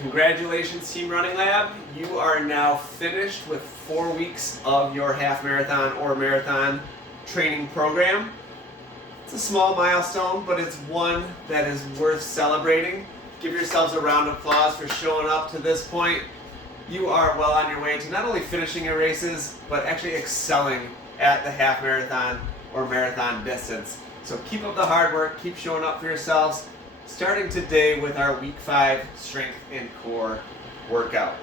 Congratulations, Team Running Lab. You are now finished with 4 weeks of your half marathon or marathon training program. It's a small milestone, but it's one that is worth celebrating. Give yourselves a round of applause for showing up to this point. You are well on your way to not only finishing your races, but actually excelling at the half marathon or marathon distance. So keep up the hard work, keep showing up for yourselves. Starting today with our week 5 strength and core workout.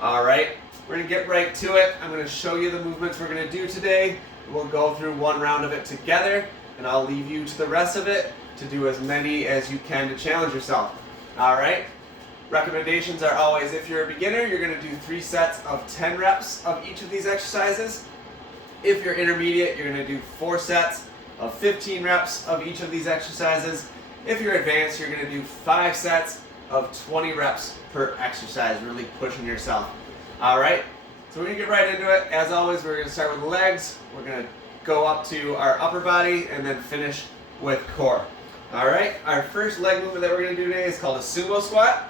All right, we're gonna get right to it. I'm gonna show you the movements we're gonna do today. We'll go through one round of it together, and I'll leave you to the rest of it to do as many as you can to challenge yourself. All right, recommendations are always, if you're a beginner, you're gonna do 3 sets of 10 reps of each of these exercises. If you're intermediate, you're gonna do 4 sets of 15 reps of each of these exercises. If you're advanced, you're going to do 5 sets of 20 reps per exercise, really pushing yourself. All right, so we're going to get right into it. As always, we're going to start with legs. We're going to go up to our upper body and then finish with core. All right, our first leg movement that we're going to do today is called a sumo squat.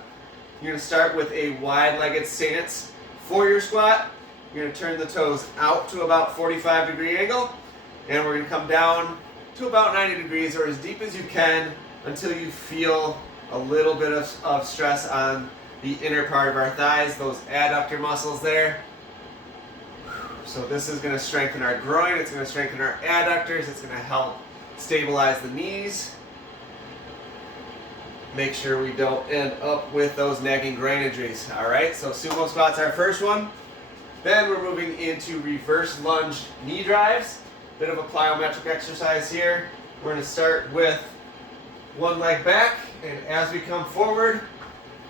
You're going to start with a wide-legged stance for your squat. You're going to turn the toes out to about 45-degree angle, and we're going to come down to about 90 degrees or as deep as you can until you feel a little bit of stress on the inner part of our thighs, those adductor muscles there. So this is going to strengthen our groin, it's going to strengthen our adductors, it's going to help stabilize the knees. Make sure we don't end up with those nagging groin injuries. All right, so sumo squat's our first one. Then we're moving into reverse lunge knee drives. Bit of a plyometric exercise here. We're going to start with one leg back, and as we come forward,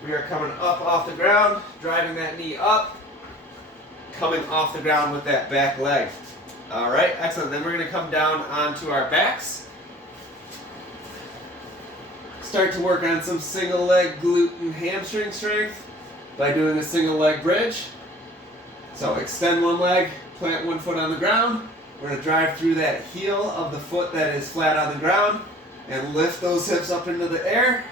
we are coming up off the ground, driving that knee up, coming off the ground with that back leg. All right, excellent. Then we're going to come down onto our backs. Start to work on some single leg glute and hamstring strength by doing a single leg bridge. So extend one leg, plant one foot on the ground. We're going to drive through that heel of the foot that is flat on the ground and lift those hips up into the air.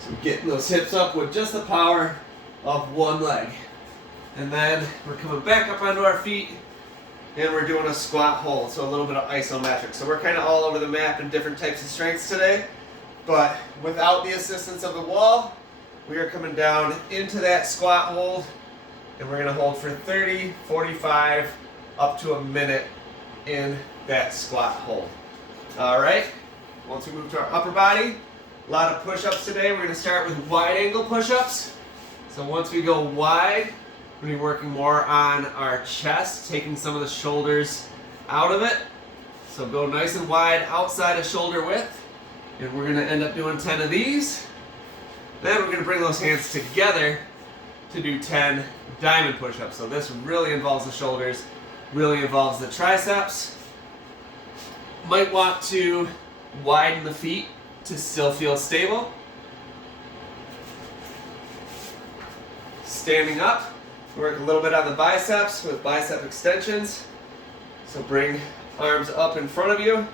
So getting those hips up with just the power of one leg. And then we're coming back up onto our feet and we're doing a squat hold, so a little bit of isometric. So we're kind of all over the map in different types of strengths today, but without the assistance of the wall, we are coming down into that squat hold, and we're going to hold for 30, 45, up to a minute in that squat hold. All right, once we move to our upper body, a lot of push-ups today. We're going to start with wide angle push-ups. So once we go wide, we're going to be working more on our chest, taking some of the shoulders out of it. So go nice and wide outside of shoulder width, and we're going to end up doing 10 of these. Then we're going to bring those hands together to do 10 diamond push-ups. So this really involves the shoulders, really involves the triceps. Might want to widen the feet to still feel stable. Standing up, work a little bit on the biceps with bicep extensions. So bring arms up in front of you.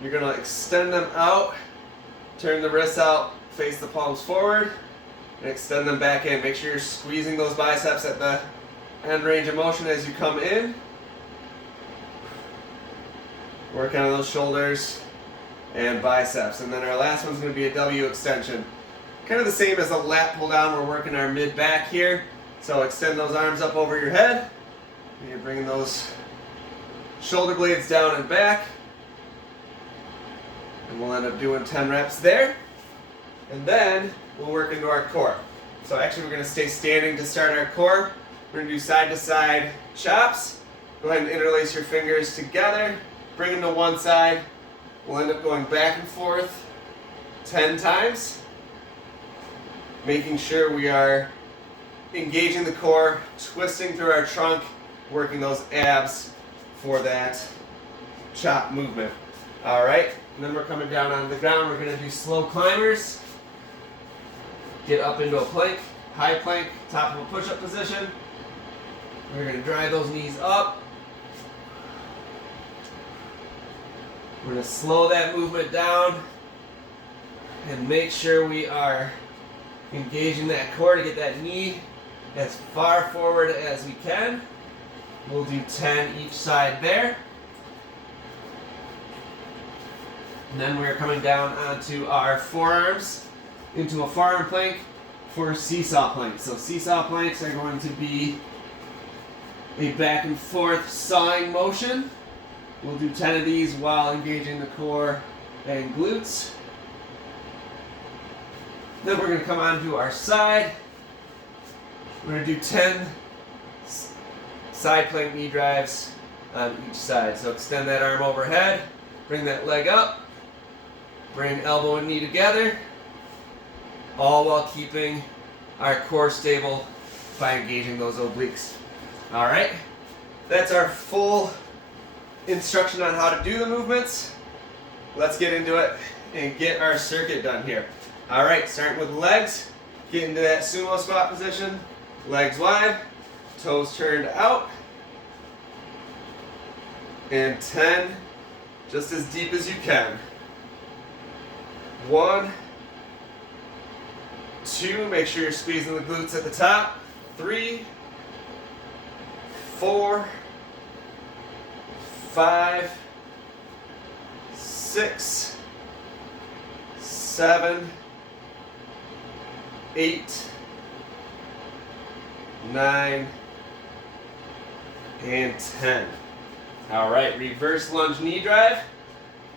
You're going to extend them out, turn the wrists out, face the palms forward, and extend them back in. Make sure you're squeezing those biceps at the end range of motion as you come in. Work on those shoulders and biceps. And then our last one's going to be a W extension. Kind of the same as a lat pull down. We're working our mid back here. So extend those arms up over your head. And you're bringing those shoulder blades down and back. And we'll end up doing 10 reps there. And then we'll work into our core. So actually we're going to stay standing to start our core. We're going to do side to side chops. Go ahead and interlace your fingers together. Bring them to one side. We'll end up going back and forth 10 times. Making sure we are engaging the core, twisting through our trunk, working those abs for that chop movement. All right, and then we're coming down onto the ground. We're going to do slow climbers. Get up into a plank, high plank, top of a push-up position. We're going to drive those knees up. We're going to slow that movement down. And make sure we are engaging that core to get that knee as far forward as we can. We'll do 10 each side there. And then we're coming down onto our forearms into a forearm plank for seesaw planks. So seesaw planks are going to be a back and forth sawing motion. We'll do 10 of these while engaging the core and glutes. Then we're going to come onto our side. We're going to do 10 side plank knee drives on each side. So extend that arm overhead, bring that leg up, bring elbow and knee together, all while keeping our core stable by engaging those obliques. All right, that's our full instruction on how to do the movements. Let's get into it and get our circuit done here. All right, starting with legs, get into that sumo squat position, legs wide, toes turned out, and 10, just as deep as you can. 1, 2, make sure you're squeezing the glutes at the top. 3, 4, 5, 6, 7, 8, 9, and 10. All right, reverse lunge knee drive.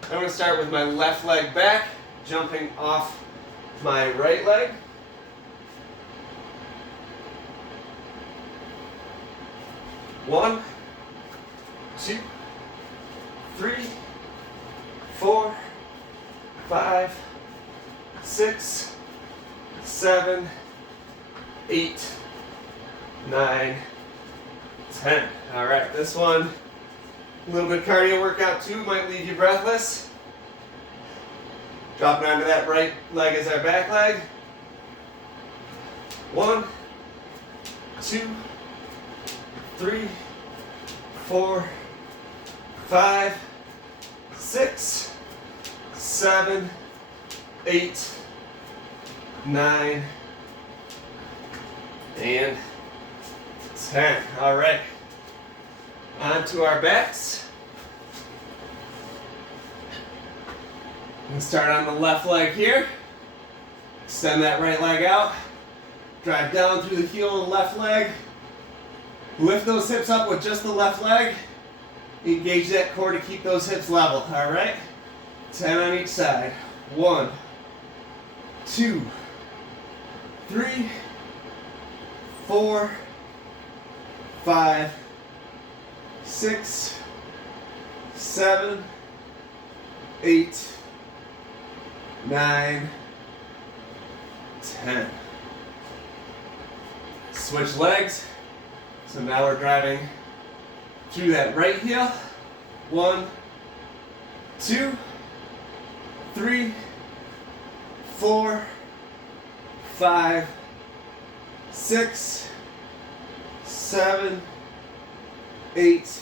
I'm going to start with my left leg back, jumping off my right leg. One, 2, 3, 4, 5, 6, 7, 8, 9, 10. All right, this one, a little bit cardio workout too, might leave you breathless. Dropping onto that right leg as our back leg. 1, 2, 3, 4, 5, 6, 7, 8, 9, and 10. All right, onto our backs. We'll start on the left leg here. Extend that right leg out. Drive down through the heel of the left leg. Lift those hips up with just the left leg. Engage that core to keep those hips level, all right? 10 on each side. 1, 2, 3, 4, 5, 6, 7, 8, 9, 10. Switch legs. So now we're driving through that right heel. 1, 2, 3, 4, 5, 6, 7, 8,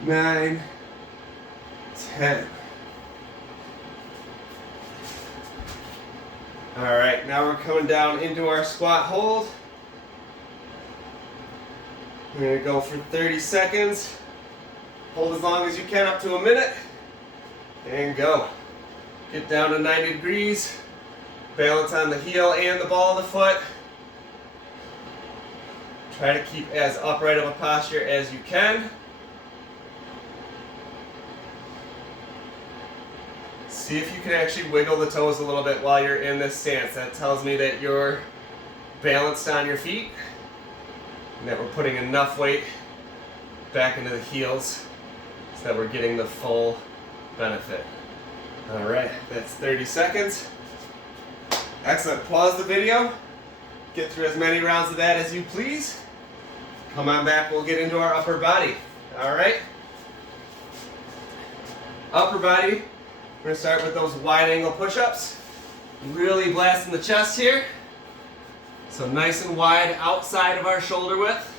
9, 10. All right, now we're coming down into our squat hold. We're going to go for 30 seconds. Hold as long as you can, up to a minute. And go. Get down to 90 degrees. Balance on the heel and the ball of the foot. Try to keep as upright of a posture as you can. See if you can actually wiggle the toes a little bit while you're in this stance. That tells me that you're balanced on your feet and that we're putting enough weight back into the heels so that we're getting the full benefit. All right, that's 30 seconds. Excellent. Pause the video. Get through as many rounds of that as you please. Come on back, we'll get into our upper body. All right? Upper body, we're going to start with those wide angle push-ups. Really blasting the chest here. So nice and wide outside of our shoulder width.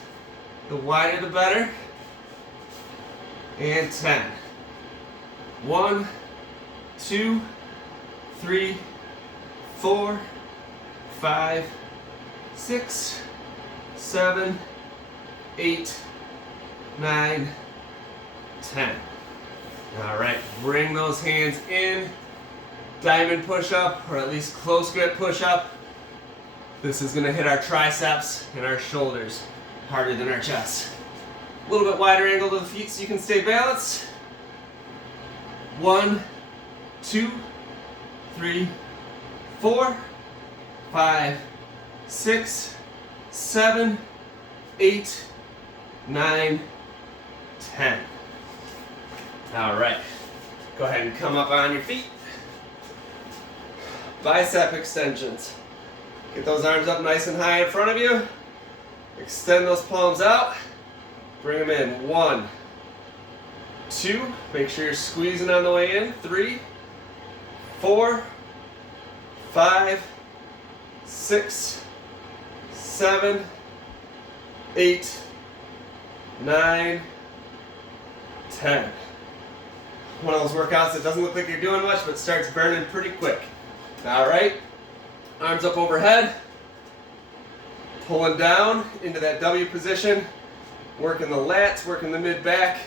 The wider the better. And 10. 1, 2, 3, 4, 5, 6, 7, 8, 9, 10. All right, bring those hands in. Diamond push-up, or at least close grip push-up. This is gonna hit our triceps and our shoulders harder than our chest. A little bit wider angle to the feet so you can stay balanced. 1, 2, 3, 4, 5, 6, 7, 8, 9, 10. All right, go ahead and come up on your feet. Bicep extensions. Get those arms up nice and high in front of you. Extend those palms out. Bring them in. 1, 2. Make sure you're squeezing on the way in. 3, 4, 5, 6, 7, 8, 9, 10. One of those workouts that doesn't look like you're doing much, but starts burning pretty quick. All right, arms up overhead, pulling down into that W position, working the lats, working the mid-back,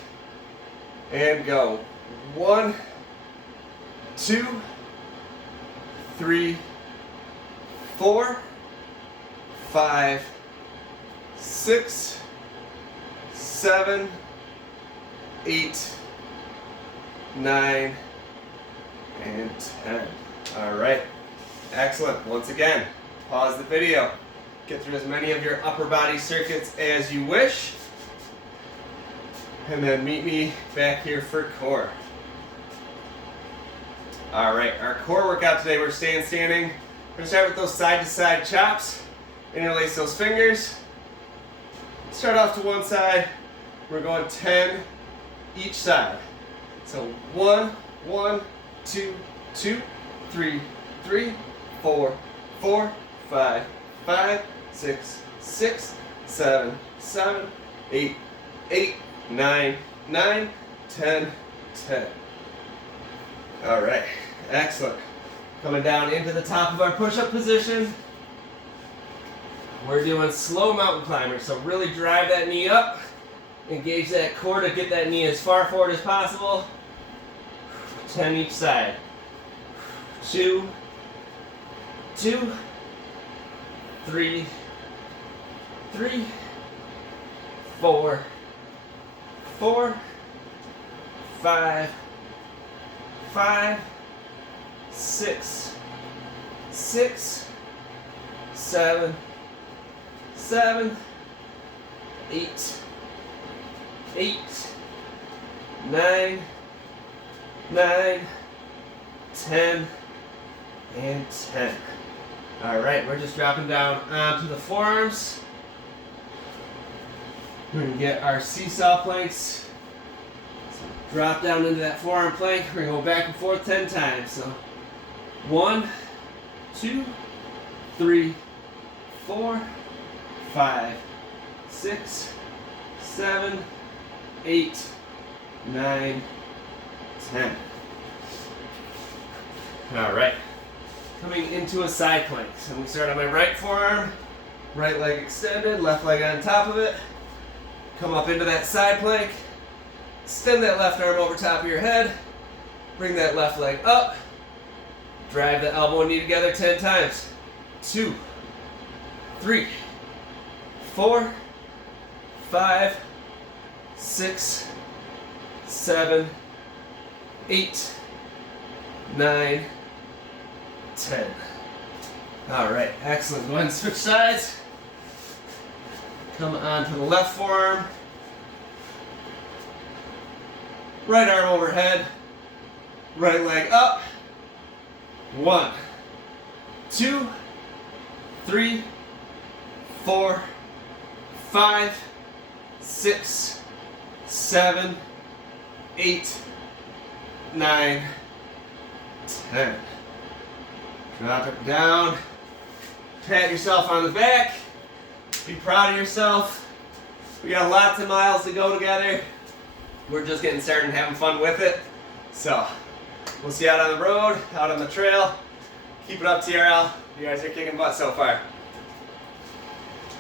and go. 1, 2, 3, 4, 5, 6, 7, 8, 9, and 10. All right, excellent. Once again, pause the video. Get through as many of your upper body circuits as you wish. And then meet me back here for core. All right, our core workout today, we're staying standing. We're gonna start with those side to side chops. Interlace those fingers. Start off to one side. We're going 10 each side. So 1, 1, 2, 2, 3, 3, 4, 4, 5, 5, 6, 6, 7, 7, 8, 8, 9, 9, 10, 10. All right, excellent. Coming down into the top of our push-up position. We're doing slow mountain climbers, so really drive that knee up. Engage that core to get that knee as far forward as possible. 10 each side. 2, 2, 3, 3, 4, 4, 5, 5, 6, 6, 7, 7, 8, 8, 9, 9, 10, and 10. All right, we're just dropping down onto the forearms. We're gonna get our seesaw planks. So drop down into that forearm plank. We're gonna go back and forth 10 times. So 1, 2, 3, 4, 5, 6, 7, 8, 9, 10. All right, coming into a side plank. So we start on my right forearm, right leg extended, left leg on top of it. Come up into that side plank, extend that left arm over top of your head, bring that left leg up, drive the elbow and knee together 10 times. 2, 3, 4, 5, 6, 7, 8, 9, 10. All right, excellent. Go ahead and switch sides. Come onto the left forearm. Right arm overhead. Right leg up. 1, 2, 3, 4, 5, 6, 7, 8, 9, 10. Drop it down. Pat yourself on the back. Be proud of yourself. We got lots of miles to go together. We're just getting started and having fun with it. So, we'll see you out on the road, out on the trail. Keep it up, TRL. You guys are kicking butt so far.